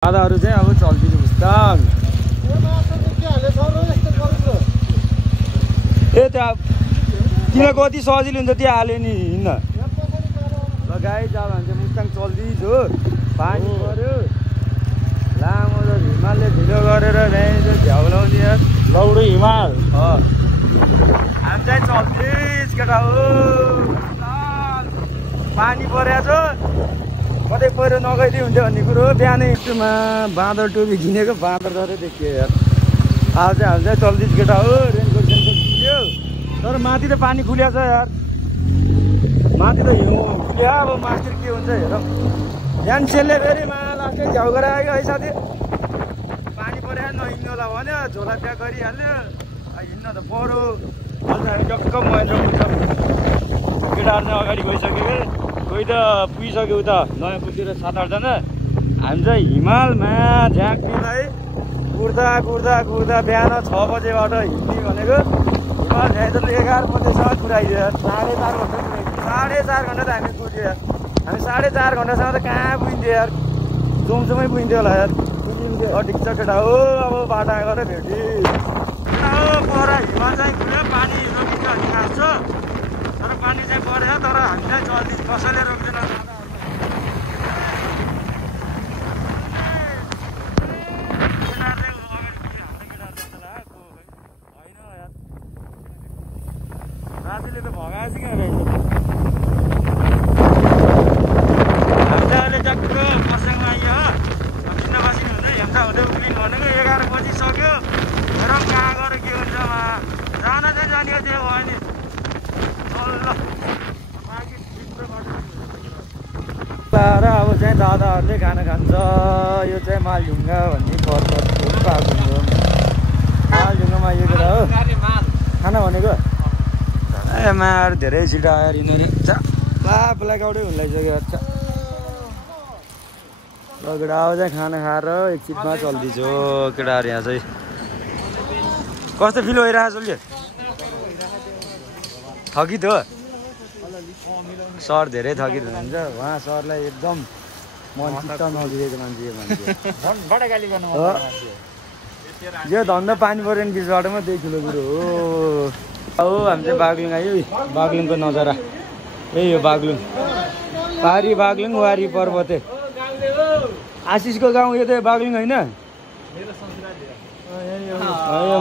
दादाहरू चाहिँ अब चल्दिनु पुस्ताङ ए त्यहाँ तिमीलाई कति सजिलो हुन्छ त्यहाँ हाल्यो नि हिँड्न लगाइ जा भने चाहिँ मुस्ताङ चल्दिज हो पानी पर्यो लामो त हिमालले ढिलो गरेर ल्याइन्छ झ्याउलाउने लौडो हिमाल हामी चाहिँ चल्दिज केटा हो पानी परेको छ कतै पहिरो नगइदियो हुन्थ्यो भन्ने कुरो बिहानै एकटुमा बाँदर टोपी किनेको बाँदर जस्तै देखियो यार आज चाहिँ हामी चाहिँ चल्दिज केटा हो रेनकोट किन्यो तर माथि त पानी खुलिया छ यार माथि त हिउँ खुलिया अब माथि के हुन्छ हेरौँ बिहान सेलले फेरि लास्टै झ्याउ गरेर आयो है साथी पानी पऱ्यो नहिँड्नु होला भन्यो झोला प्याक गरिहाल्यो हिँड्न त पऱ्यो अहिले हामी टक्क महेन्द्र पुग्छ केटाहरू चाहिँ अगाडि गइसक्यो कोही त पुगिसक्यो उता नयाँ पुगेर 7-8 जना हामी चाहिँ हिमालमा झ्याक्नेलाई कुर्दा बिहान 6 बजेबाट हिँड्ने भनेको हिमाल झ्याइदल 11 बजेसम्म पुऱ्याइदियो 4.5 घन्टा 4.5 घन्टा त हामी कुद्यो यार हामी 4.5 घन्टासम्म त कहाँ पुगिन्थ्यो यार जोमसोमै पुगिन्थ्यो होला यार पुगिन्थ्यो अटिक्छ केटा हो अब बाटा गरेर भेटी पर हिमाल चाहिँ खुल्यो पानी रोकिन्छ भन्ने खास छ तर पानी चाहिँ परेछ तर हामीलाई चल्दी कसैले रोक्दैन राजुले त भगाएछ क्या हामी चाहिँ अहिले टक्क पर्स्याङमा आइयो हो हिँड्न बसिनु हुँदै हेम्चा हुँदै उक्लिनु भनेको 11 बजिसक्यो हेरौँ कहाँ गएर के हुन्छ जान चाहिँ जाने त्यो भयो नि र अब चाहिँ दादाहरूले खाना खान्छ यो चाहिँ मालढुङ्गा भन्ने पर्वत बागलुङको मालढुङ्गामा यो कुरा हो खाना भनेको ए मार धेरै छिटो आएर यिनीहरू ब्ल्याक आउटै हुन लागिसक्यो केटा अब चाहिँ खाना खाएर एकछिनमा चल्दैछ केटाहरू यहाँ चाहिँ कस्तो फिल भइरहेको चल्यो थकित हो सर धेरै थकित हुनुहुन्छ उहाँ सरलाई एकदम मन चित्त नदिएको मान्छे यो धन्दा पानी पऱ्यो नि बिचबाटोमा त्यही ठुलो कुरो हो हामी चाहिँ बागलुङ आयो बागलुङको नजारा यही हो बागलुङ पारी बागलुङ वारी पर्वते आशिषको गाउँ यो त बागलुङ होइन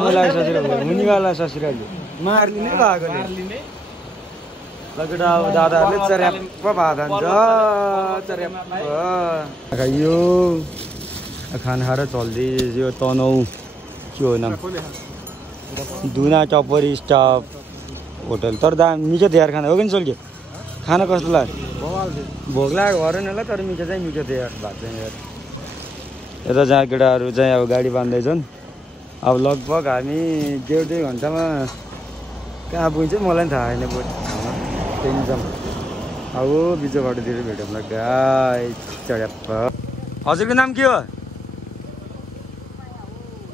मलाई ससुराली मुनिवाला ससुराली मार्ली नै भएकोले लगेर अब दादाहरूले चर्याप्प भात हान्छ चर्याप्प यो खाना खाएर चल्दै यो तनहु के हो नाम दुना टपरी स्टाफ होटल तर दाम मिठो थियो यार खाना हो कि नि चल्क्यो खाना कस्तो लाग्यो भोक लागेको भएन होला तर मिठो चाहिँ मिठो थियो यार भात चाहिँ यार यता जहाँ केटाहरू चाहिँ अब गाडी बाँध्दैछन् अब लगभग हामी 1.5 घन्टामा कहाँ पुगिन्छ मलाई पनि थाहा छैन टेन्सन अब बिचो बाटोतिर भेटौँला गाई चढ्याप्प हजुरको नाम के हो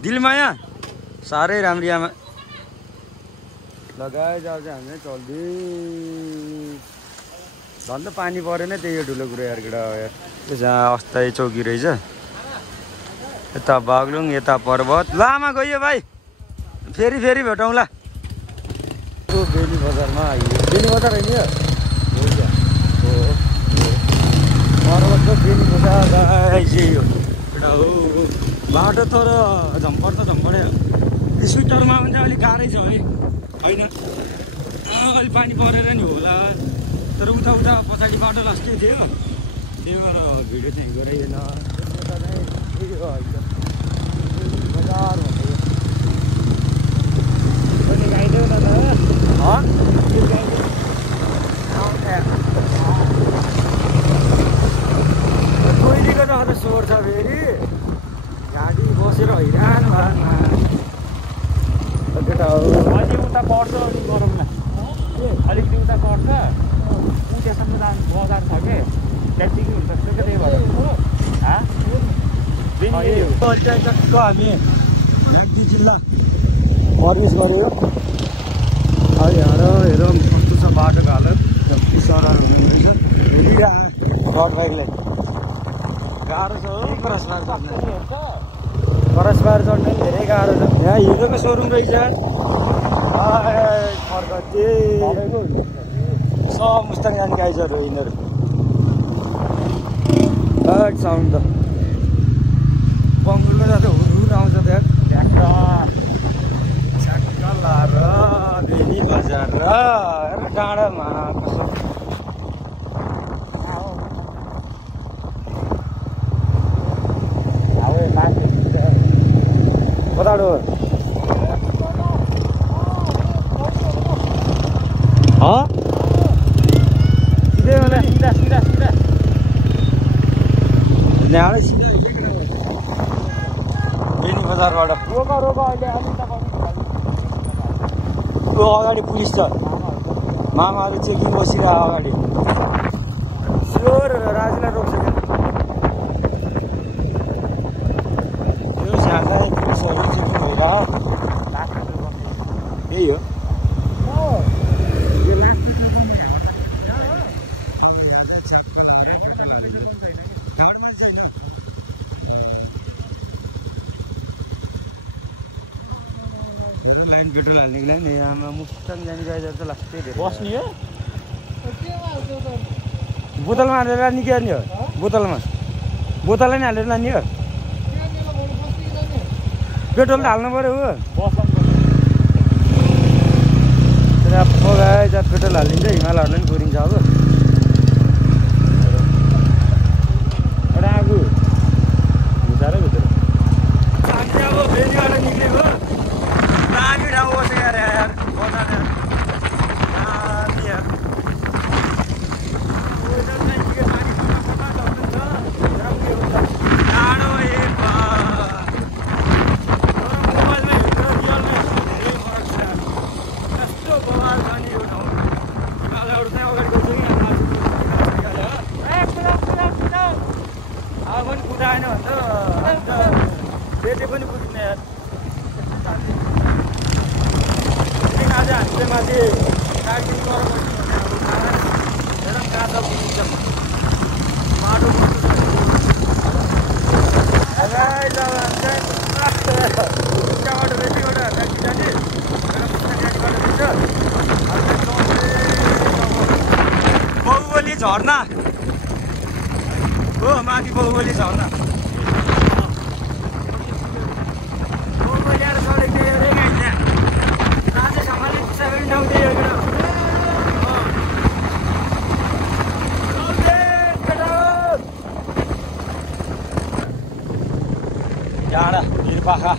दिलमाया साह्रै राम्री आमा लगाए जाऊ चाहिँ हामी चल्दै झन् त पानी परेन त्यही हो ठुलो कुरो यार केटा यो जहाँ अस्थायी चौकी रहेछ यता बागलुङ यता पर्वत लामा गयो भाइ फेरि भेटौँला बेनी बजारमा आइयो बेनी बजार होइन हो पर्वतको बेनी बजार आइसक्यो केटा हो बाटो तर झम्पर त झम्परै स्कुटरमा पनि अलिक गाह्रै छ है होइन अलिक पानी परेर नि होला तर उता पछाडि बाटो लास्टै थियो त्यही भएर भिडियो चाहिँ गराइएन बजार भन्दै गाइदेऊ न त कोइलीको त अझ स्वर छ फेरि गाडी बसेर हैरान भयो केटा हो अलि उता पर्छ अलि गरममा अलिकति उता पर्छ उतासम्म बजार छ के त्यतिकै हुन्छ त्यही भएर टक्क हामी जिल्ला प्रवेश गऱ्यो अब हेरौँ कस्तो छ बाटोको हालत जति सरल हुने रहेछ हिँडिरहनु रोड बाइकलाई गाह्रो छ हो क्रसबार चढ्न क्रसबार चढ्न धेरै गाह्रो छ यहाँ हिरोको सोरुम रहेछ फर्कते सब मुस्ताङ जाने गाइजहरू यिनीहरू साउन्ड त बङ्गुलको जस्तो हुर आउँछ त्यहाँ छ्याक्क लाएर बेनी बजार र डाँडामा कस्तो कताडो सिधै होला सिधा सिधा सिधा ल्याएर सिधै बेनी बजारबाट रोक रोक अहिले अगाडि पुलिस छ मामाहरू चेकिङ बसिरह अगाडि स्योर राजुलाई रोक्छ क्या झ्याङ्गा पुलिसहरू चेकिङ भइरह त्यही हो लाइन पेट्रोल हाल्ने कि नि आमा मुस्ताङ जाने गाइजहरू त लाग्छ बस्ने हो बोतलमा हालेर लाने के गर्ने हो बोतलमा बोतललाई नै हालेर लाने हो पेट्रोल त हाल्नु पऱ्यो हो बगाए जहाँ पेट्रोल हालिदिन्छ हिमालहरूलाई पनि पुरिन्छ अब एउटा आगो भित्र भित्र अब फेरिबाट निक्लेको दामी ठाउँ बसेको अरे यार पनि पुग्ने यार आज हामीले माथि दार्जिलिङ काँचा पुगिन्छ बाटो बाहुबली झर्ना हो माथि बाहुबली झर्ना डाँडा हिरपाखा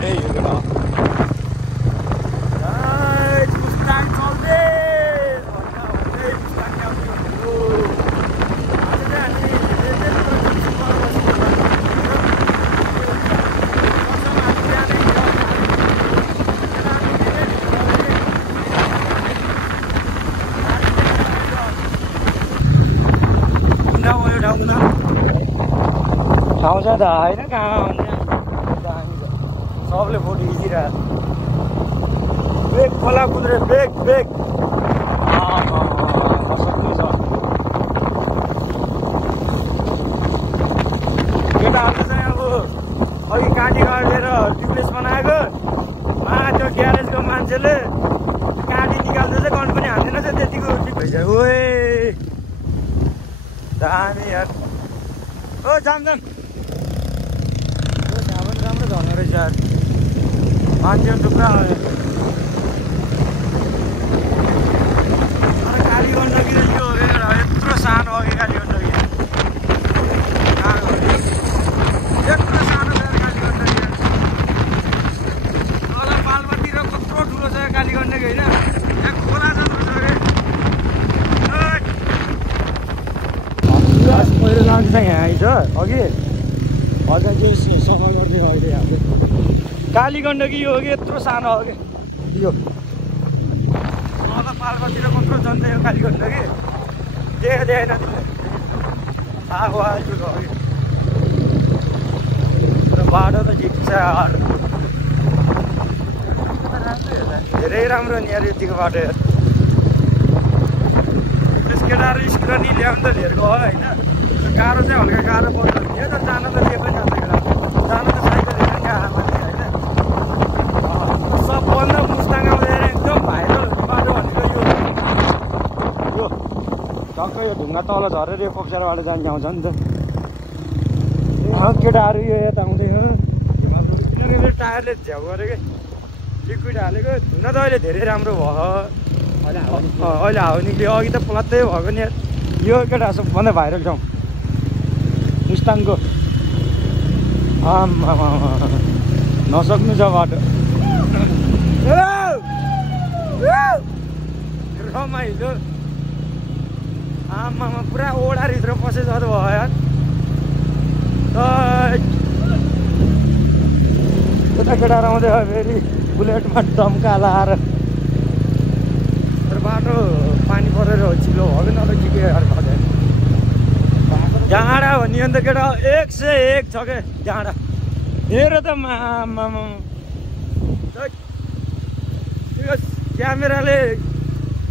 ए यो केटा मुस्ताङ चल्दै ठाउँ छ त होइन कहाँ सबले फोटो खिचिरहेको बेग खोला कुद्रे बेग बेग सक्ने छ केटाहरूले चाहिँ अब अघि काँटी काटेर ट्युबलेस बनाएको त्यो ग्यारेजको मान्छेले काँटी निकाल्दा चाहिँ कन्ट पनि हाल्दैन चाहिँ त्यतिको ठिक भइसक्यो ओए दामी यार ओ जाम जाम राम्रो झर्ने रहेछ यार मान्छे टुक्रा काली गण्डकी रहेछ यो यत्रो सानो अघि काली गण्डकी यत्रो सानो छ काली गण्डकी तल पाल्पातिर कत्रो ठुलो छ काली गण्डकी होइन यहाँ खोला छ पहिरो जान्छ यहाँ आइज अघि अझै केही सफा गर्दै अहिले हाम्रो काली गण्डकी यो हो कि यत्रो सानो हो कि यो तल पाल्पातिर कत्रो जन्दै हो काली गण्डकी देखेन आगो आएको हो कि तर बाटो त ठिक छ धेरै राम्रो नि यार यतिको बाटो यार केटाहरू स्कुटर नि ल्याउनु त धेरको हो होइन गाह्रो चाहिँ हल्का गाह्रो पर्छ यो त जान त दिए पनि जान्छ केटा जान त साइकल हिँड्ने गाह्रो मान्छे होइन सबभन्दा मुस्ताङ आउँदैन एकदम भाइरल बाटो भनेको यो टक्कै यो ढुङ्गा तल झरेर यो कोक्सारबाट जाने आउँछ नि त केटाहरू यो यता आउँदै हो यिनीहरूले टायरले झ्याउ गरेको लिक्विड हालेको धुन त अहिले धेरै राम्रो भयो अहिले हावा निक्ल्यो अघि त प्लत्तै भएको नि यो केटा सबभन्दा भाइरल ठाउँ मुस्ताङको आमा नसक्नु छ बाटो रमाइलो आमामा पुरा ओडाभित्र पसे जस्तो भयो यार यता केटा आउँदै भयो फेरि बुलेटमा टम्का लाएर बाटो पानी परेर चिलो भयो न त के जाँडा भन्ने अन्त केटा 101 छ क्या जाँडा हेर त क्यामेराले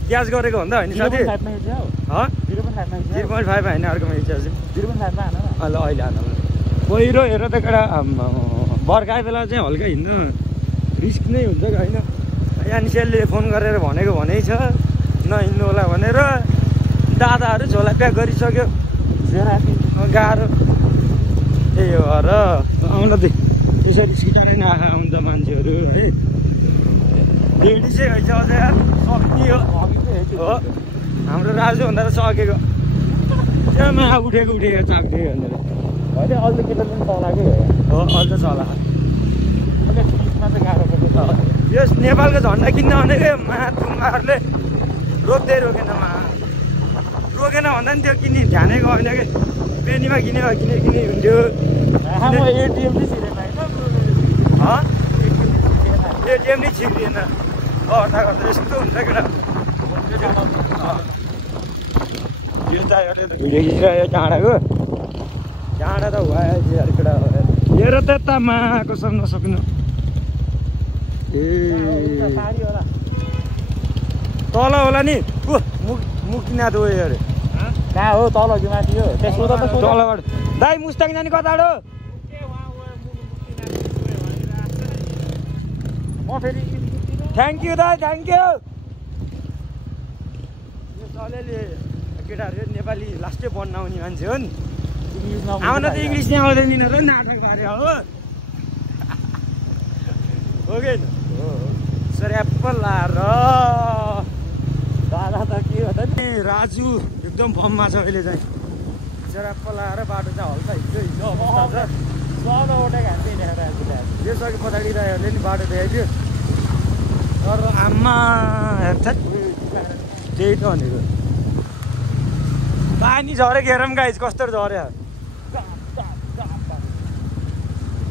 क्याच गरेको भन्दा होइन साथी 0.5 होइन अर्कोमा इच्छा चाहिँ 0.5 ल अहिले हाल्नु पहिरो हेर त केटा बर्खा बेला चाहिँ हल्का हिँड्नु रिस्क नै हुन्छ कि होइन एनसिएलले फोन गरेर भनेको भनेकै छ नहिँड्नु होला भनेर दादाहरू झोला प्याक गरिसक्यो गाह्रो त्यही हो र आउन दे त्यसरी छिटाएर नआखा आउनु त मान्छेहरू है रेडी चाहिँ होइन अझै सक्ने हो हाम्रो राजु भन्दा त सकेको त्यहाँ उठेको चाक्थ्यो भनेर होइन अहिले त केटा पनि चलाएकै हो अहिले त चला यो नेपालको झन्डा किन्न भनेको थुङ्गाहरूले रोकेन भन्दा नि त्यो किन्ने ध्यानै गएन कि पेनीमा किने हुन्थ्यो एटिएम नै छिर्दिएन गर्दा यस्तो हुन्छ केटा यो चाहिँ भिडियो खिचिरह्यो डाँडाको डाँडा त भयो केटा हेर त यता माको सब नसक्नु तल होला नि मुक्तिनाथ हो अरे कहाँ हो तल कि माथि हो तलबाट दाइ मुस्ताङ जाने कता हो थ्याङ्क यू दाइ थ्याङ्क यू यो चलेले केटाहरू नेपाली लास्टै पढ्न आउने मान्छे हो नि आउन त इङ्ग्लिस नै आउँदैन यिनीहरू नाटक पारे हो कि सर एप्पल लाएर दादा त के हो त नि राजु एकदम फर्ममा छ अहिले चाहिँ सर एप्पल लाएर बाटो चाहिँ हल्का हिजो अवस्था छ सबै घाँटी यसअघि पछाडि रहेहरूले नि बाटो देखाइदियो तर आमा हेर्छ त्यही त भनेको पानी झरेको हेरौँ गाइस कस्तो झऱ्यो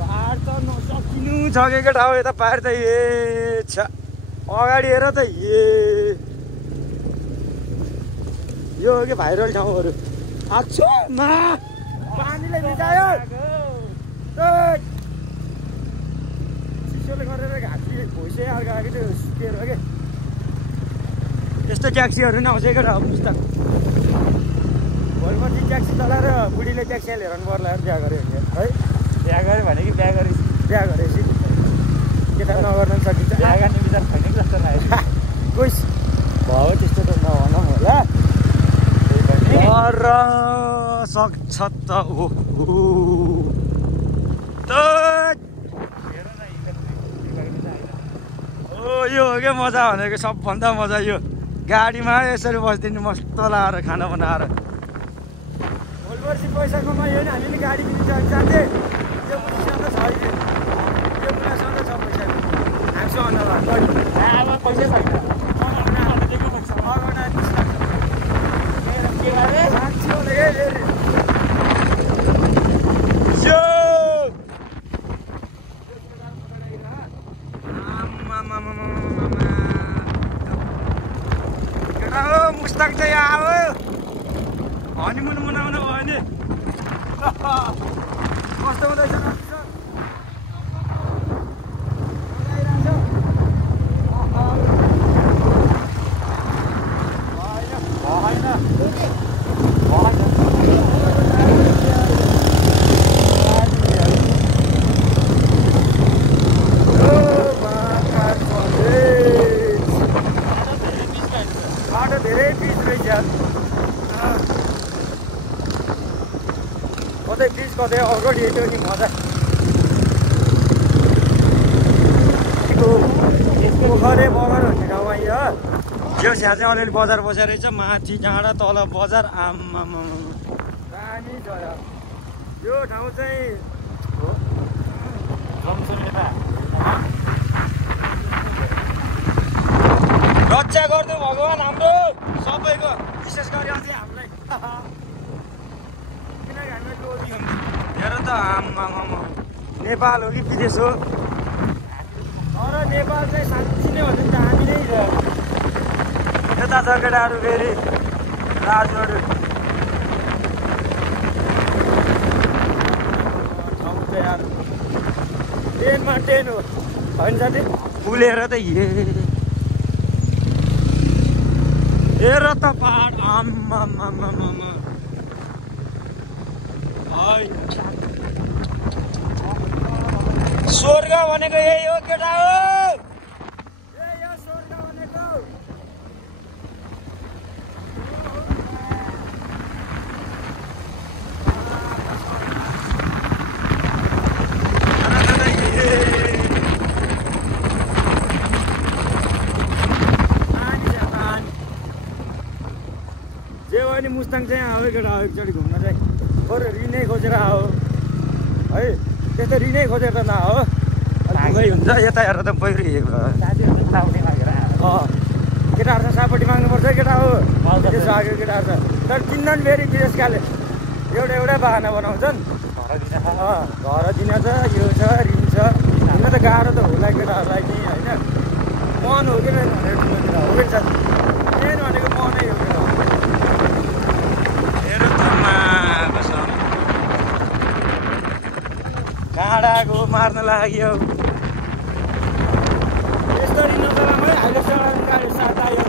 पाहाड त नसकिनु छ कि केटा हो यता पाहाड त छ अगाडि हेर त यो हो कि भाइरल ठाउँहरू आच्छो मा पानीले भिजायो चिसोले गरेर घाँटी भुइँसै अर्को आएको थियो सुकेर के यस्तो ट्याक्सीहरू नि आउँछ केटा मुस्ताङ भोलिपर्सि ट्याक्सी चलाएर बुढीले ट्याक्सी लिएर पर्ला बिहा गऱ्यो भने है बिहा गऱ्यो भने कि बिहा गरेपछि केटा नगर्न पनि सकिन्छ बिहा गर्ने विचार छैन कि जस्तो लाग्यो कोही भयो त्यस्तो त नभनौँ होला र सक्छ त यो हो क्या मजा भनेको सबभन्दा मजा यो गाडीमा यसरी बस्दिनु मस्त लाएर खाना बनाएर भोलिपर्सि पैसा कमायो भने हामीले गाडी किनिन्छ जान्थे यो मुनासँग छ अहिले यो मुनासँग छ पैसा हामीसँग पैसा छैन मुस्ताङ चाहिँ आयो हनीमुन मनाउन भयो नि कस्तो हुँदैछ होइन भर्खर हेऱ्यो नि मजा पोखरे बगर भन्ने ठाउँमा यो छेउ छ्या चाहिँ अलिअलि बजार बसेर रहेछ माथि डाँडा तल बजार आम्मा दामी छ यो ठाउँ चाहिँ रक्षा गर्नु भगवान् हाम्रो सबैको विशेष गरी अझै हामीलाई किनकि हामीलाई लोभी हुन्छ हेर त आम्मा नेपाल हो कि विदेश हो तर नेपाल चाहिँ साँच्ची नै हो भने त हामी नै यता छ केटाहरू फेरि राजहरू ठाउँ चाहिँ यार ट्रेनमा ट्रेन हो होइन साथी पुलेर त हेर त पहाड आम्मा स्वर्ग भनेको यही हो केटा हो यही हो स्वर्ग भनेको जे हो नि मुस्ताङ चाहिँ आयो केटा हो एकचोटि घुम्न चाहिँ बरु रिनै खोजेर आयो है त्यस्तो रिनै खोजेर त नआओ भागै हुन्छ यता हेर त पहिरो केटाहरूसँग सापट्टि माग्नुपर्छ केटा हो त्यसो आएको केटाहरू छ तर किन्दैन फेरि विदेशकाले एउटा बाहना बनाउँछन् घर दिन छ यो छ ऋण छ हुन त गाह्रो त होला केटाहरूलाई नि होइन मन हो कि मेन भनेर हो कि साथी मेन भनेको मनै हो केटा काँडाको मार्न लाग्यो यसरी नचलामै हाइलेसम्म गाडी साथ आयो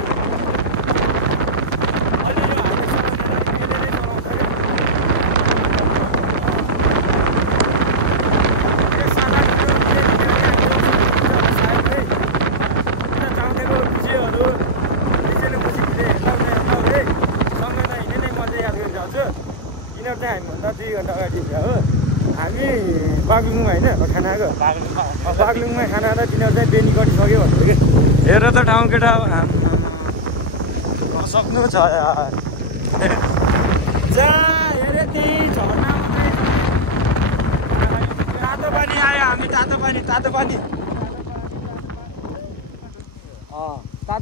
हामीभन्दा 2 घन्टा अगाडि हो हामी बागलुङमा होइन खानाको बागलुङमा खाना त तिनीहरू चाहिँ बेनी गरिसक्यो भन्थ्यो कि हेर त ठाउँ केटा सक्नु छ जहाँ हेऱ्यो त्यही झर्ना तातो पानी आयो हामी तातो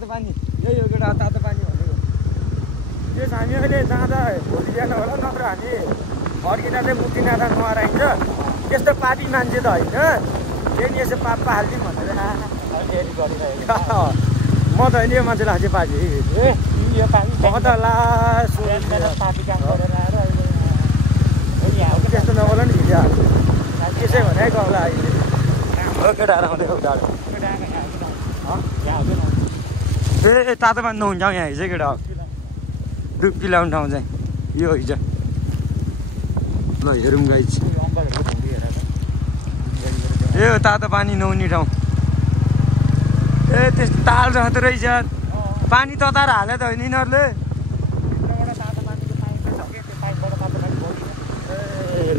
पानी यही हो केटा तातो पानी भनेको त्यस हामी अहिले जाँदा भोलि बिहान होला नत्र हामी फर्किँदा चाहिँ मुक्तिनाथ नहराइन्छ त्यस्तो पापी मान्छे त होइन फेरि यसो पापा हालिदिउँ भनेर म त होइन यो मान्छेलाई चाहिँ पापी म त त्यस्तो नबोला नि त्यसै भने गाउँला अहिले केटाहरू आउँदै ए तातो पानी नहुन्छ यहाँ हिजो केटा डुब्की लाउने ठाउँ चाहिँ यो हिजो ल हेरौँ गाइज ए तातो पानी नहुने ठाउँ ए त्यस्तो ताल रहँदो रहेछ पानी तताएर हाले त होइन यिनीहरूले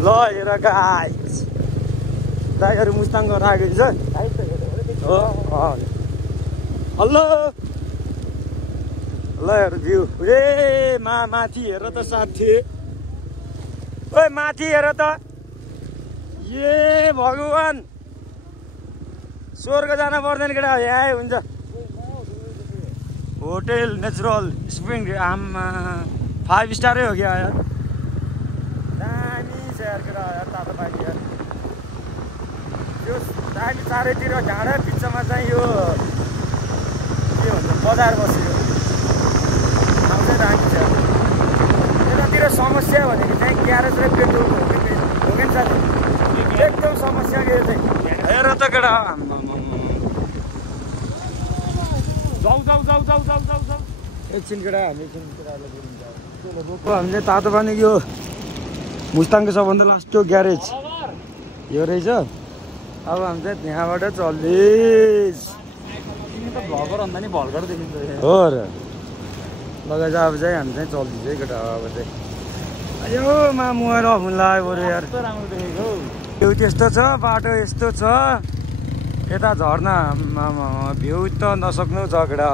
ल हेर गाइज दाइहरू मुस्ताङ गरेर आएको छ हेलो ल हेर भ्यू ए माथि हेर त साथी ओए माथि हेर त ए भगवान् स्वर्ग जान पर्दैन केटा यहाँ हुन्छ होटेल नेचुरल स्प्रिङ आमा 5 स्टारै हो क्या यार दामी छ यार केटा यार तातो पानी यार यो दामी चारैतिर झाडा बिचमा चाहिँ यो के भन्छ बजार बस्यो आउँछ दामी छ यतातिर समस्या भनेको चाहिँ ग्यारेज र पेट्रोल हो कि साथी एकदम समस्या के चाहिँ हेर त केटा जाऊ एकछिन केटा हामी हामीले तातो पानी यो मुस्ताङको सबभन्दा लास्टको ग्यारेज यो रहेछ अब हामी चाहिँ यहाँबाट चल्दैछ भर्खर भन्दा नि भर्खर देखिन्छ हो र लगाएर अब चाहिँ हामी चाहिँ चल्दैछ है केटा अब चाहिँ यो मोबाइल अफ हुन लाग्यो बरु यार। राम्रो देखेको भ्यू त्यस्तो छ, बाटो यस्तो छ, यता झर्ना भ्यू त नसक्नु झगडा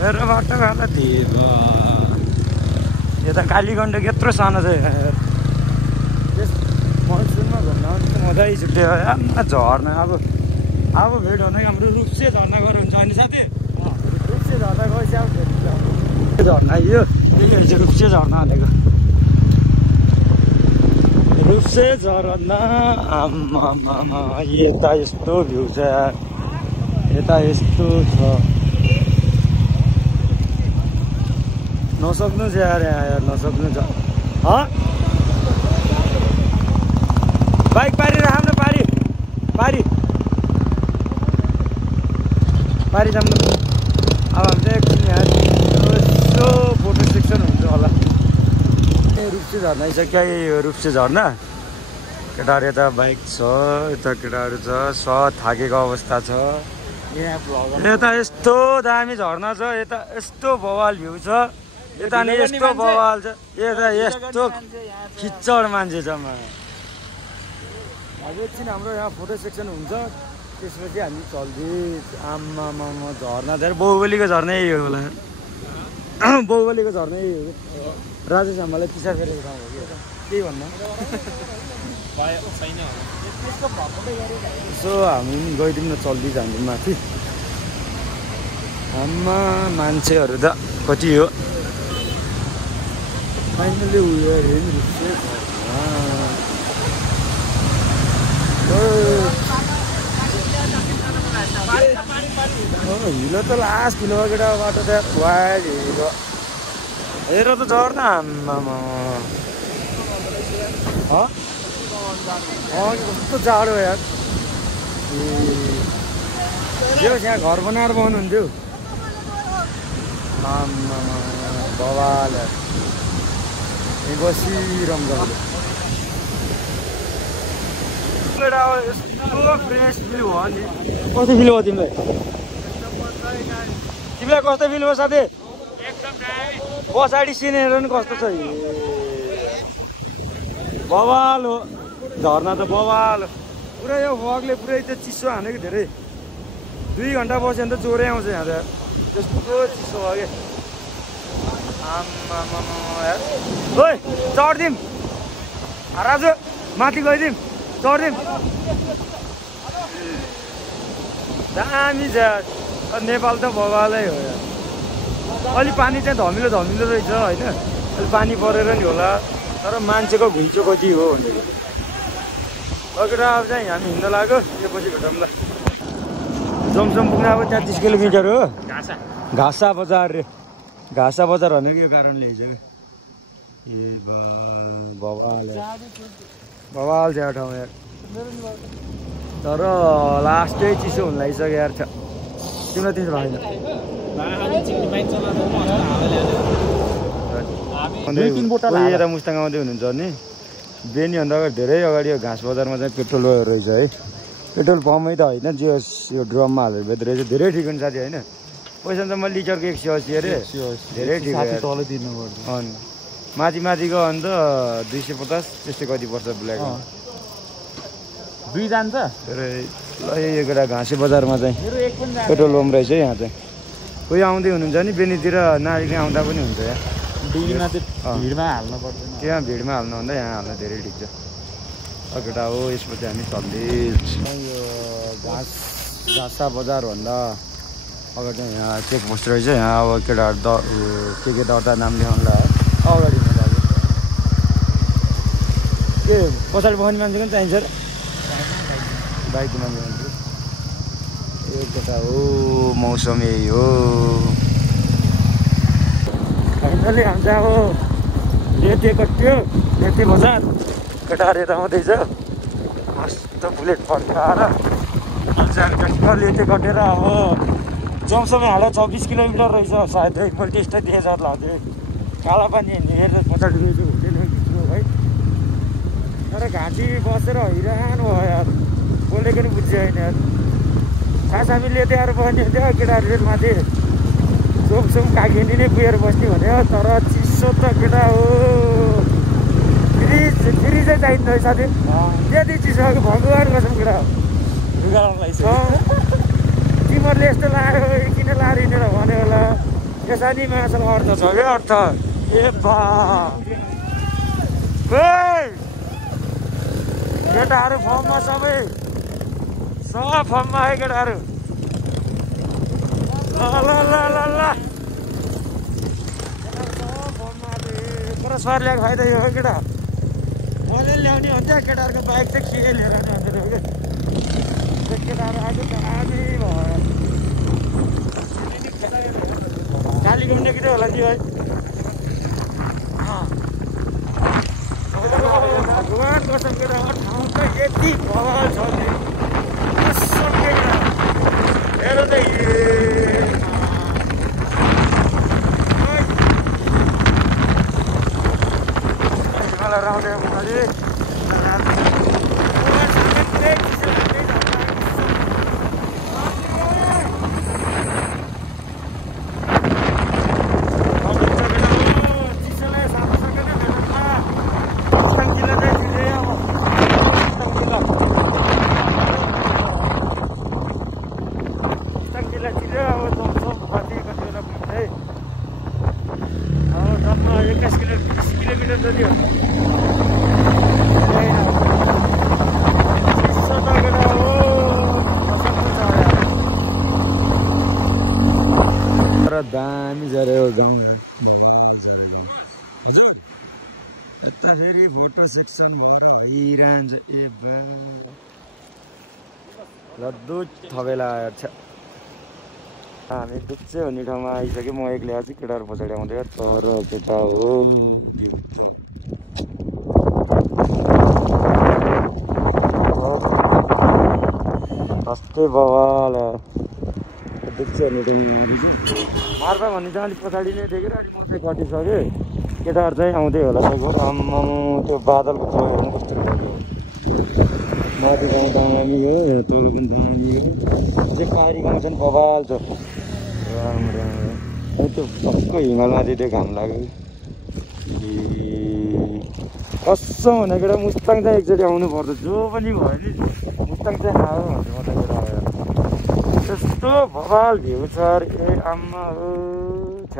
हेर बाटो खाँदा थियो। यता कालीगण्डक यत्रो सानो छ यार, यस मनसुनमा घुम्न मजै छुट्यो झर्ना। अब भेट हुँदै हाम्रो रुप्से झर्ना गएर हुन्छ होइन साथी? रुप्से झर्ना गएपछि अब झर्ना यो रुप्से झर्ना भनेको रुप्से झरना। यता यस्तो भ्यू छ, यता यस्तो छ, नसक्नु छ यार, यहाँ नसक्नु छ। बाइक पारी राख्नु न, पारी जानु। अब हामी चाहिँ एकछिन यहाँ यसो फोटो सेक्सन हुन्छ होला। रुप्से झर्ना आइसक्यो, यो रुप्से झर्ना। केटाहरू यता बाइक छ, यता केटाहरू छ, थाकेको अवस्था छ। यता यस्तो दामी झर्ना छ, यता यस्तो बवाल भ्यू छ, यता नि यस्तो बवाल छ, यता यस्तो खिच्चड मान्छे छ। अब एकछिन हाम्रो यहाँ फोटो सेक्सन हुन्छ, त्यसपछि हामी चल्दै। आम्मा झर्ना धेरै बाहुबलीको झर्ना यही हो होला, बाहुबलीको झर्ना यही हो। राजेश आमालाई पिसा फेरेको ठाउँ हो कि केही भन्नु यसो हामी गइदिउँ न, चल्दै जान्छौँ माथि। आम्मा मान्छेहरू त कति हो। फाइनली हिलो त लास्ट हिलो केटा बाटो त वाइड हिलो हेर त झर्ना। आम्मामा कस्तो जाडो यार। यहाँ घर बनाएर पाउनुहुन्थ्यो। आम्मामा बवाल यार, यहीँ बसिरहन्छ। यस्तो फ्रेस फिल भयो नि। कस्तो फिल भयो तिमीलाई? कस्तो फिल भयो साथी? पछाडि सिनेर नि कस्तो छ, बवाल हो झर्ना त बवाल। पुरै यो फगले पुरै त्यो चिसो हानेको धेरै। 2 घन्टा बस्यो भने त ज्वरै आउँछ यहाँ त, त्यस्तो चिसो भयो कि। आम्मामा यार, ओइ चढ्दिउँ राजु, माथि गइदिउँ, चढ्दिउँ। दामी छ नेपाल त बवालै हो यार। अलि पानी चाहिँ धमिलो रहेछ होइन, अलि पानी परेर नि होला, तर मान्छेको घुइँचो कति हो भनेको। अगाडि अब चाहिँ हामी हिँड्न लाग्यो, यो पछि भेटौँ ल। जमसम पुग्न अब 33 किलोमिटर हो। घाँसा बजार रे, घाँसा बजार भनेको यो कारणले हिजो बवाल छ ठाउँ यार। तर लास्टै चिसो हुन लागिसक्यो यार। तिमीलाई त्यस्तो भएन? यता मुस्ताङ आउँदै हुनुहुन्छ भने बेनीभन्दा अगाडि धेरै अगाडि यो घाँस बजारमा चाहिँ पेट्रोल रहेछ है। पेट्रोल पम्पै त होइन, जो यो ड्रममा हालेर बेच्दो रहेछ। धेरै ठिक हुन्छ साथी होइन। पैसा त म लिटरको 180 अरे, धेरै ठिक हो। अनि माथिको अन्त 250 त्यस्तै कति पर्छ ब्ल्याक। 2 जान्छ यो कुरा घाँसे बजारमा चाहिँ पेट्रोल पम्प रहेछ यहाँ चाहिँ। कोही आउँदै हुनुहुन्छ नि बेनीतिर नारीकै आउँदा पनि हुन्छ यहाँ। भिडमा हाल्नु पर्दैन, त्यहाँ भिडमा हाल्नुभन्दा यहाँ हाल्न धेरै ठिक छ। केटा हो यसपछि हामी चल्दै यो घाँसा बजारभन्दा अगाडि चाहिँ यहाँ चेकपोस्ट रहेछ। यहाँ अब केटाहरू के दर्ता नाम लेखाउनु ल अगाडि के पछाडि बस्ने मान्छे पनि चाहिन्छ र बाइकको मान्छे यो केटा हो। मौसम यही हो। फाइनली हामी चाहिँ अब लेते कट्यो, लेते बजार केटाहरू यता आउँदैछ। मस्त बुलेट फर्काएर लेते कटेर अब जमसम्म हालेर 26 किलोमिटर रहेछ सायद। एकपल्ट यस्तो दिए जस्तो लाग्थ्यो। काला पानी हेरेर पछाडि रहेछ हुँदैन है। तर घाँटी बसेर हैरान भयो यार, बोलेको नि बुझ्यो होइन यार। खास हामी लेते आएर बस्ने थियो केटाहरू माथि सोमसोम कागिनी नै पुगेर बस्ने भन्यो तर चिसो त केटा हो फ्रिजै चाहिँदो है साथी त्यति चिसो हो कि भगवान् कसम केटा तिमीहरूले यस्तो लाग्यो किन लाएर हिँडेर भन्यो होला यसरीमा असल अर्थ छ क्या अर्थ ए बा केटाहरू फर्ममा सबै सब फर्ममा है केटाहरू ल ल ल ल ल परस्पर ल्याएको फाइदा यो हो केटा मैले ल्याउने हो क्या केटाहरूको बाइक चाहिँ के लिएर जाँदैन क्या केटाहरू आज त आधी भयो गाली घुम्ने कि होला नि भाइ भगवान् कसम केटा ठाउँ त यति बवाल छ नि कसम केटा हेर त हिमालय राउँदै मैले दामी जरे यता फेरि फोटो सेक्सन भएर भइरहन्छ ए लड्डु थपेला छ हामी दुख्छै हुने ठाउँमा आइसक्यो म एक्लै आएको छु केटाहरू पछाडि आउँदै तर केटा हो कस्तै बवाल दुख्छै हुने मार्पा भन्ने चाहिँ अलिक पछाडि नै देखेर अलिक मात्रै कटिसक्यो केटाहरू चाहिँ आउँदै होला सबै आम्मा त्यो बादलको छेउ हेर्नु कस्तो भयो माथि गाउँ दामी हो यहाँ तल पनि दामी हो चाहिँ पारी गाउँ चाहिँ बवाल छ राम्रो त्यो भक्कै हिमालमाथि त्यो घाम लाग्यो कसम भने केटा मुस्ताङ चाहिँ एकचोटि आउनु पर्छ जो पनि भयो नि मुस्ताङ चाहिँ आयो भन्छु म त केटा आयो त्यस्तो बवाल भ्यू छ अरे ए आम्मा हो छ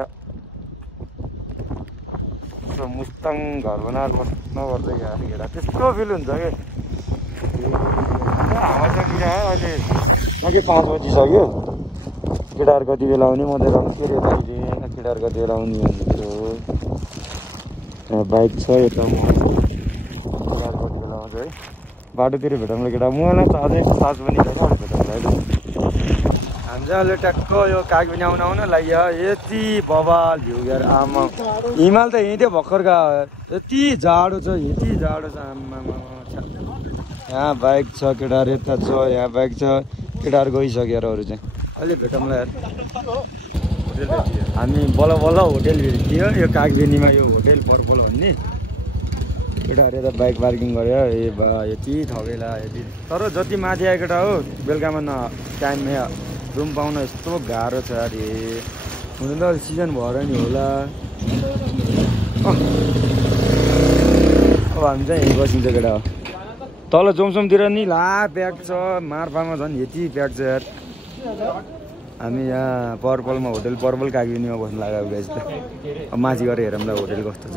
मुस्ताङ घर बनाएर बस्नुपर्छ यहाँ केटा त्यस्तो फिल हुन्छ कि हावा चाहिँ किन अहिले अघि 5 बजिसक्यो केटाहरू कति बेला आउने म त के अरे अहिले केटाहरू कति बेला आउने भन्छु बाइक छ यता म केटाहरू कति बेला आउँछ है बाटोतिर भेटौँला केटा मलाई त अझै साँझ पनि छैन भेटौँला अहिले हामी चाहिँ अहिले ट्याक्क यो कागबिनी आउन लाग्यो यति बवाल भ्यू यार आमा हिमाल त हिँड्थ्यो भर्खर गयो यति जाडो छ आमा यहाँ बाइक छ केटाहरू यता छ यहाँ बाइक छ केटाहरू गइसक्यो अरू चाहिँ अहिले भेटौँला यार हामी बल्ल होटेल भेटियो यो कागबिनीमा यो होटेल पर्पल भन्ने केटाहरू यता बाइक पार्किङ गर्यो ए बा यति थपेला यति तर जति माथि आयो केटा हो बेलुकामा न टाइममा रुम पाउन यस्तो गाह्रो छ अरे हुनु त सिजन भएर नि होला अब हामी चाहिँ यहीँ बसिन्छ केटा हो तल जोमसोमतिर नि ला प्याक छ मार्फामा झन् यति प्याक छ यार हामी यहाँ पर्पलमा होटेल पर्पल कागबिनीमा बस्नु लाग्यो गाइस त अब माथि गएर हेरौँ ल होटेल कस्तो छ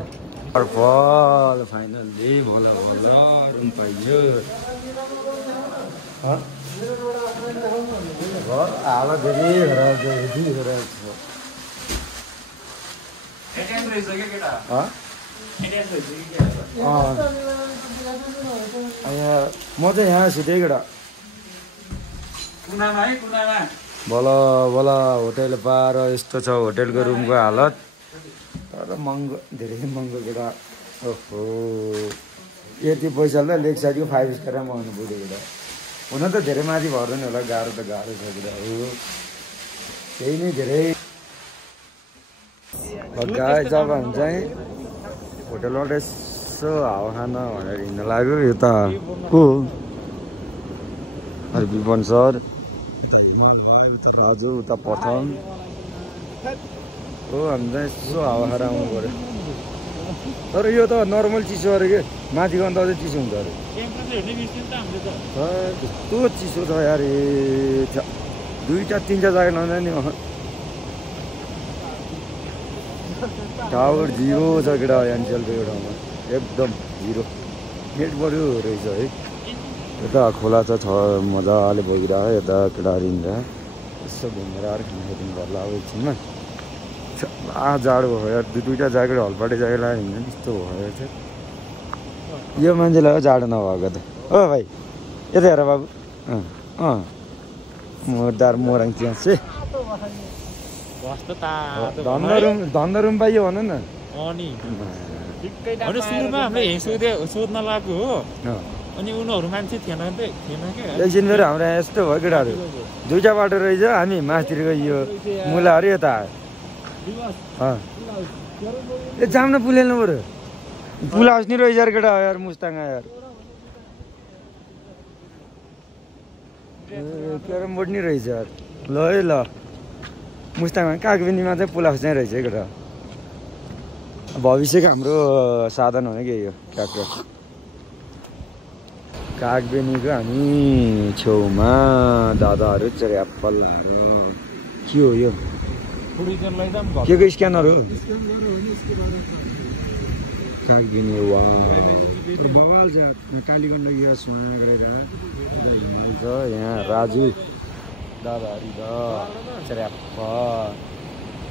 पर्पल फाइनल्ली भोला रुम पाइयो घर हाल धेरै म चाहिँ यहाँ छु त्यही केटा बल होटेल पाएर यस्तो छ होटेलको रुमको हालत तर महँगो धेरै महँगो केटा ओहो यति पैसाले लेक साइडको 5 स्टार मगाउनु पऱ्यो केटा हुन त धेरै माथि भर्दैन होला गाह्रो छ केटा हो त्यही नै धेरै जब हामी चाहिँ होटेलबाट यसो हावा खान भनेर हिँड्न लाग्यो यता को विपन सर राजु उता प्रथम हो हामी चाहिँ यसो हावा खाएर आउनु पऱ्यो तर यो त नर्मल चिसो अरे के माथि गयो भने त अझै चिसो हुन्छ अरे कस्तो चिसो छ यार ए दुईटा तिनवटा जग्गा लाउँदा नि टावर जिरो छ केटा एनसेलको एउटामा एकदम जिरो नेट बढ्यो रहेछ है यता खोला छ मजाले बगिरहेको यता केटाहरू हिँड्दा यसो घुमेर आएर खानाखिन गर्ला अब एकछिनमा जाडो भयो यार दुईवटा ज्याकेट हलपाटे ज्याकेट लगाएर हिँड्दा त्यस्तो भयो चाहिँ यो मान्छेलाई जाडो नभएको त ओ भाइ यता हेर बाबु मोरदार मोरङ चिया चाहिँ धन्दा रुम पाइयो भन न सुरुमा हामीले सोध्न लाग्यो हो अनि उनीहरू मान्छे थिएन के एकछिन फेरि हाम्रो यस्तो भयो केटाहरू दुईवटा बाटो रहेछ हामी मासतिर गयो मुलाहरू यता आयो ए जाम न पुलेल्नु पऱ्यो पुल हाउस नि रहेछ यार केटा यार मुस्ताङ यार क्यारम बोर्ड नि रहेछ यार ल है ल मुस्ताङमा कागबेनीमा चाहिँ पुल हाउस नै रहेछ है केटा भविष्यको हाम्रो साधन हो कि यो ट्र्याक्टर कागबेनीको हामी छेउमा दादाहरू च्याप्पल लाएर के हो यो के को स्क्यानर हो कागबेनी वा बवाल छ कालीगण्डकी यसमा गरेर हिमाल छ यहाँ राजु दादाहरू छ च्याप्पल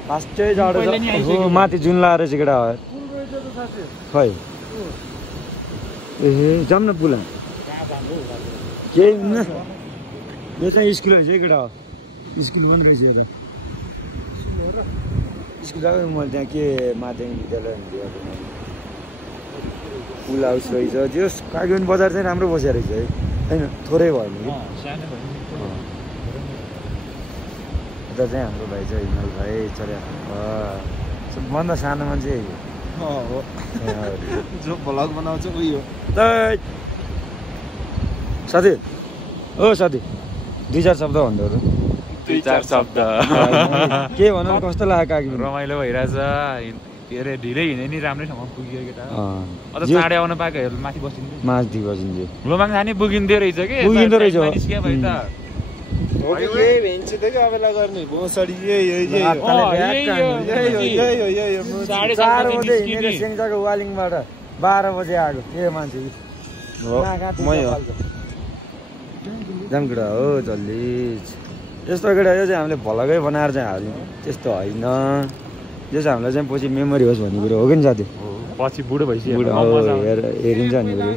फास्टै जाडो छ माथि जुन लाएर चाहिँ केटा हो खै ए जाऊँ न पुला केही हुन्न यो चाहिँ स्कुल रहेछ है केटा स्कुल पनि रहेछ यो स्कुल गएको मैले त्यहाँ के माध्यमिक विद्यालय पुल हाउस रहेछ त्यो कागबेनी बजार चाहिँ राम्रो बसेको रहेछ है होइन थोरै भयो नि यता चाहिँ हाम्रो भाइ छ हिमाल भाइ चल्या सबभन्दा सानो मान्छे जो भ्लग बनाउँछ उयो साथी ओ साथी 2-4 शब्द भन्दा त 2-4 शब्द के भन्नु कस्तो लाग्यो कागबेनी रमाइलो भइरहेछ के अरे ढिलै हिँडे नि राम्रै ठाउँमा पुग्यो केटा अझ चाँडै आउन पाएको माथि बसिन्थ्यो माथि बसिन्थ्यो लोमाङ जाने पुगिँदो रहेछ कि पुगिँदो रहेछ निस्कियो भाइ त वालिङबाट 12 बजे आएको के मान्छे जामकेटा हो जल्दी यस्तो केटा यो चाहिँ हामीले भलगै बनाएर चाहिँ हाल्यौँ त्यस्तो होइन यो चाहिँ हामीलाई चाहिँ पछि मेमोरी होस् भन्ने कुरो हो कि नि साथी पछि बुढो भइसक्यो हेरिन्छ भन्ने कुरो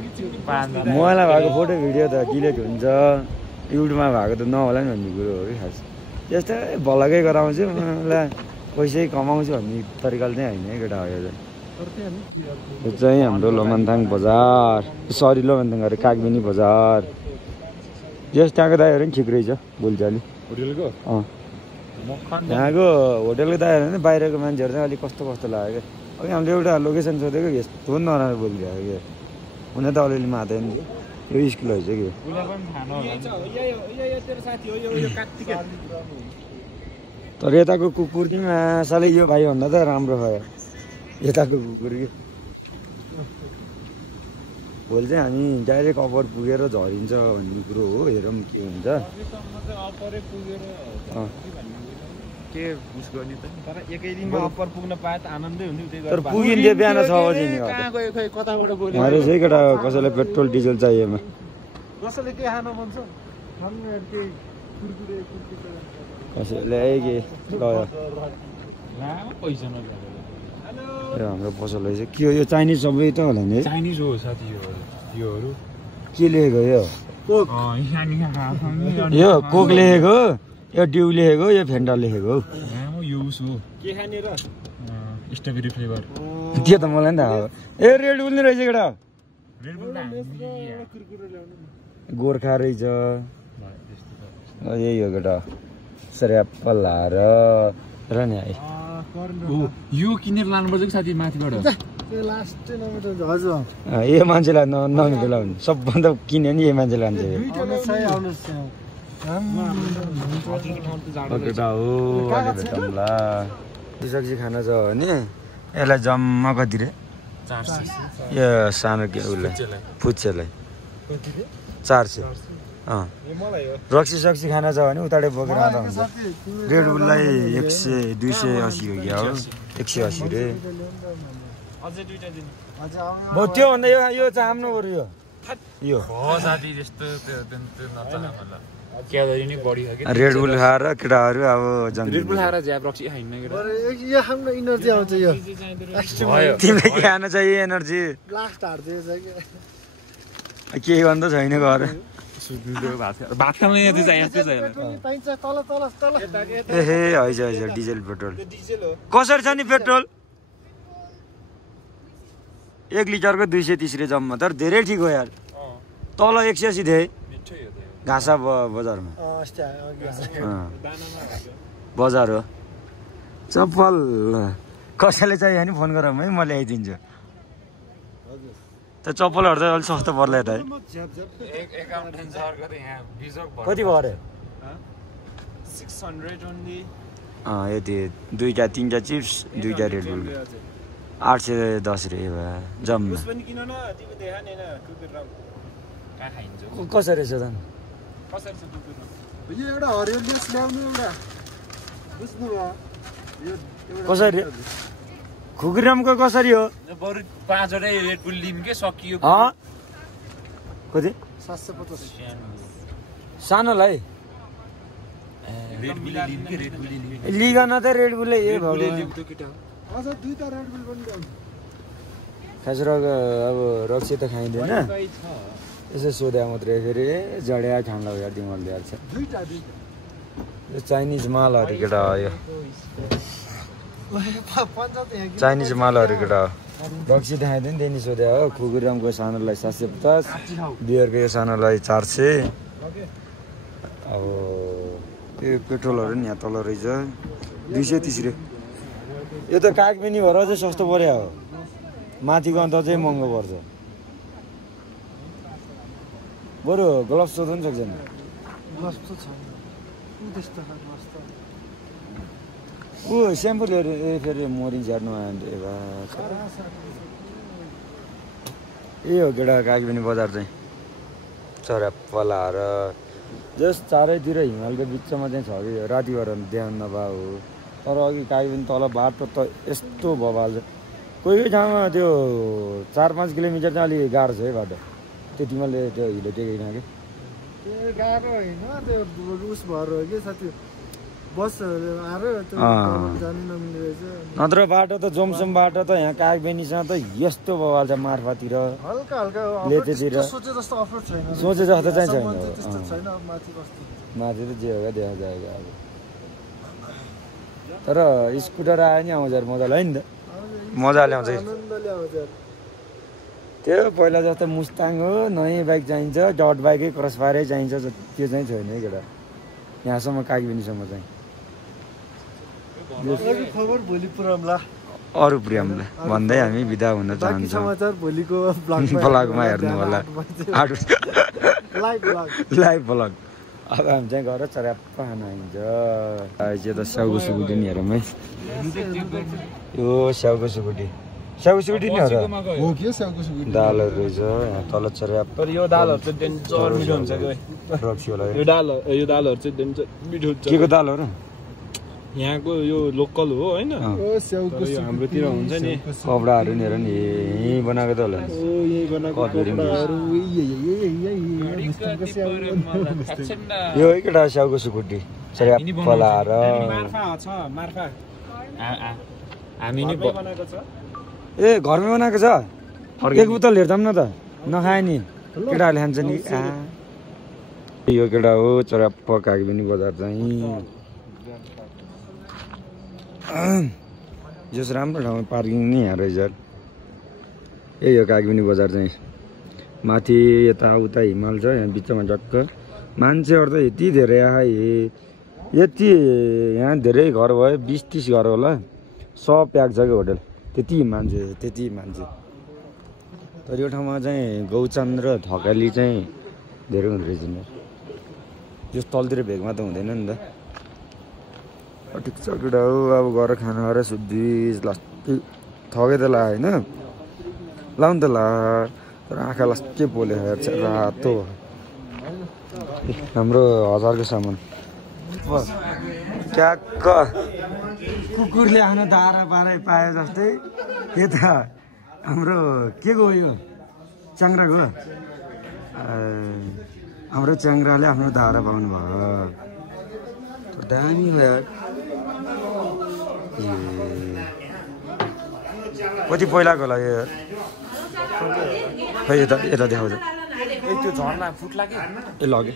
मोबाइलमा भएको फोटो भिडियो त डिलिट हुन्छ युट्युबमा भएको त नहोला नि भन्ने कुरो हो कि खास त्यस्तै भलगै गराउँछु मलाई पैसै कमाउँछु भन्ने तरिकाले चाहिँ होइन है केटा हो यो चाहिँ हाम्रो लोमान्थाङ बजार सरी लोमान्थाङ अरे कागबेनी बजार यस त्यहाँको दाइहरू पनि ठिक रहेछ बोलचाली होटेलको यहाँको होटेलको दाइहरू पनि बाहिरको मान्छेहरू चाहिँ अलिक कस्तो कस्तो लाग्यो क्या अघि हामीले एउटा लोकेसन सोधेको यस्तो नराम्रो बोलिदिएको क्या हुन त अलिअलि माथि नि यो स्कुल रहेछ कि तर यताको कुकुर नि सालै यो भाइभन्दा त राम्रो भयो यताको कुकुर कि भोलि चाहिँ हामी डाइरेक्ट अप्पर पुगेर झरिन्छ भन्ने कुरो हो हेरौँ के हुन्छ तर पुगिन्थ्यो बिहान 6 बजी नि अरे चाहिँ केटा कसैलाई पेट्रोल डिजल चाहिएमा कसैले के हाम्रो पसल रहेछ के हो यो चाइनिज सबै त होला नि चाइनिज हो साथी योहरू के लेखेको यो कोक लेखेको यो ड्यू लेखेको यो फेन्टा लेखेको युज हो के खाने र स्ट्रबेरी फ्लेभर त्यो त मलाई नि थाहा हो ए रेड बुल नि रहेछ केटा गोर्खा रहेछ यही हो केटा स्याप्पल लाएर र नि है यो किनेर लानुपर्छ कि साथी माथिबाट यो मान्छेलाई नहुने बेला हुने सबभन्दा किन्यो नि यो मान्छे लान्छ केटा हो अहिले भेटौँला सब्जी खान छ भने यसलाई जम्मा कति रे 400 यो सानो के उसलाई फुच्चेलाई 400 रक्सी सक्सी खान छ भने उताडे बोकेर आउँदा हुन्छ रेड बुललाई 100 280 हो क्या हो 180 रे अझै दुईटा दिन त्यो भन्दा यो चाम्नु पर्यो यो हो साथी त्यस्तो त्यो नचला होला क्यालोरी नै बढी हो कि रेड बुल खाएर केटाहरू अब रेड बुल खाएर ज्याब रक्सी खाइन्न केटा यो खान्न इनर्जी आउँछ यो तिमीले के खान चाहियो एनर्जी लास्ट हार्दियो केही भन्दा छैन घर भात खान यति चाहियो पाइन्छ तल तल तल एहे हैछ डिजेल पेट्रोल कसरी छ नि पेट्रोल 1 लिटरको 230 रे जम्मा तर धेरै ठिक हो यार तल 180 थिए घाँसा बजारमा बजार हो चप्पल कसैले चाहियो भने फोन गरौँ है म ल्याइदिन्छु त चप्पलहरू त अलिक सस्तो पर्ला यता है कति भयो अरे 600 ओन्ली यति 2टा 3टा चिप्स 2टा रेड बुल 810 रे जम्मा कसरी छ त यो एउटा हरियो लेस ल्याउनु एउटा बुझ्नु भयो कसरी खुकुरामको कसरी हो बरु 5 वटै रेड बुल लिम के सकियो कति 750 सानोलाई रेड बुल लिम के रेड बुल लिम लिगन त रेड बुल ए भयो अझ दुईटा रेड बुल पनि ल्याउनु खास अब रक्सी त खाइँदैन यसो सोध्या मात्रै फेरि जड्या खान लाग्यो दिमागले हाल्छ यो चाइनिज मालहरू केटा हो यो चाइनिज मालहरू केटा हो रक्सी देखाइदियो नि त्यही सोध्या हो खुकुरामको सानोलाई 750 बियरको यो सानोलाई 400 अब त्यो पेट्रोलहरू नि यहाँ तल रहेछ 230 रे यो त कागबेनी भएर चाहिँ सस्तो पर्यो हो माथिको अन्त चाहिँ महँगो पर्छ बरु ग्लोभ्स सोध्नु पनि सक्दैन ऊ स्याम्पलहरू फेरि मरिन्छ हेर्नु ए हो केटा कागबेनी बजार चाहिँ चरापलाएर जस्ट चारैतिर हिमालको बिचमा चाहिँ छ कि राति भएर देखाउन नभए हो तर अघि कागबेनी तल बाटो त यस्तो भइहाल्छ कोही कोही ठाउँमा त्यो 4-5 किलोमिटर चाहिँ अलिक गाह्रो छ है बाटो त्यो तिमीले त्यो हिलो टेकेन कि गाह्रो होइन त्यो उस भएर हो कि साथी बस आएर जानु नमिल्ने रहेछ नत्र बाटो त जोमसोम बाटो त यहाँ कागबेनीसँग त यस्तो भइहाल्छ मार्फातिर हल्का हल्का लेतेतिर सोचे जस्तो अफर छैन सोचे जस्तो चाहिँ छैन त्यस्तो छैन माथि कस्तो माथि त जे हो देखा जाएगा अब तर स्कुटर आयो नि आउँछ मजाले है नि त मजाले आउँछ त्यो पहिला जस्तो मुस्ताङ हो नयाँ बाइक चाहिन्छ डट बाइकै क्रस फायरै चाहिन्छ त्यो चाहिँ छैन है केटा यहाँसम्म कागबेनीसम्म चाहिँ खबर भोलि पुरामला अरू प्रियमलाई भन्दै हामी बिदा हुन चाहन्छौँ समाचार भोलिको ब्लगमा हेर्नु होला लाइभ ब्लग अब हामी चाहिँ गएर चराप्प खान आइन्छ चाहिँ त स्याउको सुकुटी नि हेरौँ है यो स्याउको सुकुटी नि हो के स्याउको सुकुटी दालहरू रहेछ यहाँ तल चराप्प यो दालहरू चाहिँ डेन्जर मिठो हुन्छ यो दालहरू चाहिँ डेन्जर मिठो हुन्छ के को दालहरू यहाँको यो लोकल हो हैन हाम्रोतिर हुन्छ नि कपडाहरू नि हेर नि यहीँ बनाएको त होला यो है केटा स्याउको सुकुटी चराप्प लाएर ए घरमै बनाएको छ एक बोतल हेर्दा पनि न त नखाए नि केटाहरूले खान्छ नि यो केटा हो चराप्प कागबेनी बजार चाहिँ जस राम्रो ठाउँमा पार्किङ नि यहाँ रहेछ यही हो कागबेनी बजार चाहिँ माथि यताउता हिमाल छ यहाँ बिचमा झक्क मान्छेहरू त यति धेरै यति यहाँ धेरै घर भयो 20-30 घर होला सब प्याक छ कि होटल त्यति मान्छे तर यो ठाउँमा चाहिँ गौचन्द र थकाली चाहिँ धेरै हुँदो रहेछ नि यो तलतिर भेगमा त हुँदैन नि त ठिक छ केटा हो अब गएर खाना खाएर सुद्धिस लास्टै थगेँ त ला होइन लाउनु त ला तर आँखा लास्टै पोले हेर्छ रातो हाम्रो 1000को सामान क्याक्क कुकुरले आफ्नो दारा पारै पाए जस्तै यता हाम्रो के को यो च्याङ्राको हाम्रो च्याङ्राले आफ्नो धारा पाउनु भयो दामी हो यार कति पहिलाको होला यो खै यता यता देखाउँछ त्यो झर्ना फुट्ला के ए लग्यो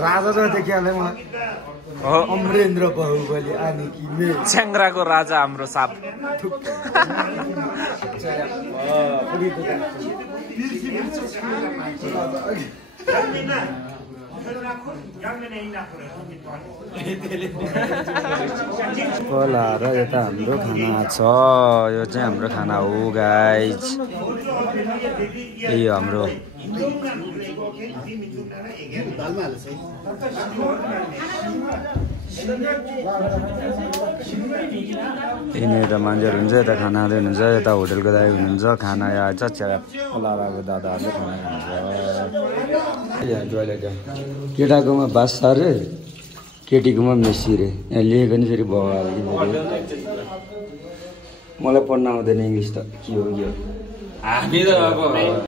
राजा त देखिहालेँ मलाई अमरेन्द्र बाहुबली आने कि मे च्याङ्राको राजा हाम्रो साप होला र यता हाम्रो खाना छ यो चाहिँ हाम्रो खाना हो गाइज यही हो हाम्रो यिनीहरू मान्छेहरू हुन्छ यता खाना खाँदै हुनुहुन्छ यता होटेलको दाइ हुनुहुन्छ खाना आएछ चियाको दादाहरूले खाना खान्छ केटाकोमा बासा रे केटीकोमा मेसी रे यहाँ लेखेको नि फेरि बगाल मलाई पढ्न आउँदैन इङ्ग्लिस त के हो